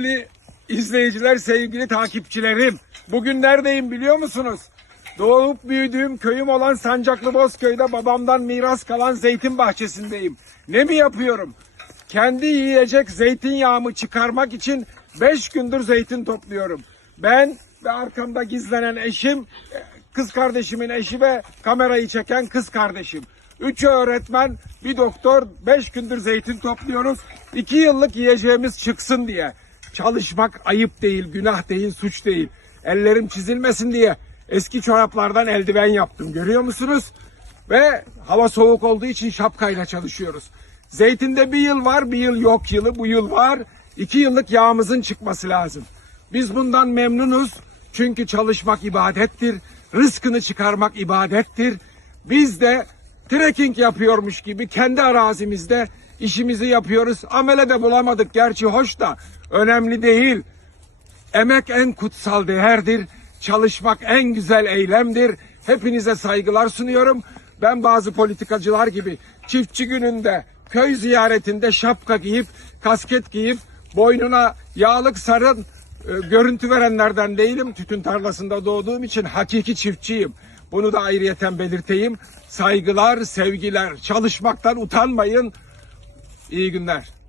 Sevgili izleyiciler, sevgili takipçilerim. Bugün neredeyim biliyor musunuz? Doğup büyüdüğüm köyüm olan Sancaklı Bozköy'de babamdan miras kalan zeytin bahçesindeyim. Ne mi yapıyorum? Kendi yiyecek zeytinyağımı çıkarmak için 5 gündür zeytin topluyorum. Ben ve arkamda gizlenen eşim, kız kardeşimin eşi ve kamerayı çeken kız kardeşim. Üç öğretmen, bir doktor, beş gündür zeytin topluyoruz. İki yıllık yiyeceğimiz çıksın diye. Çalışmak ayıp değil, günah değil, suç değil. Ellerim çizilmesin diye eski çoraplardan eldiven yaptım. Görüyor musunuz? Ve hava soğuk olduğu için şapkayla çalışıyoruz. Zeytinde bir yıl var, bir yıl yok yılı, bu yıl var. İki yıllık yağımızın çıkması lazım. Biz bundan memnunuz. Çünkü çalışmak ibadettir. Rızkını çıkarmak ibadettir. Biz de trekking yapıyormuş gibi kendi arazimizde işimizi yapıyoruz. Amele de bulamadık gerçi hoş da önemli değil. Emek en kutsal değerdir. Çalışmak en güzel eylemdir. Hepinize saygılar sunuyorum. Ben bazı politikacılar gibi çiftçi gününde, köy ziyaretinde şapka giyip, kasket giyip, boynuna yağlık sarın e, görüntü verenlerden değilim. Tütün tarlasında doğduğum için hakiki çiftçiyim. Bunu da ayrıyeten belirteyim. Saygılar, sevgiler, çalışmaktan utanmayın. İyi günler.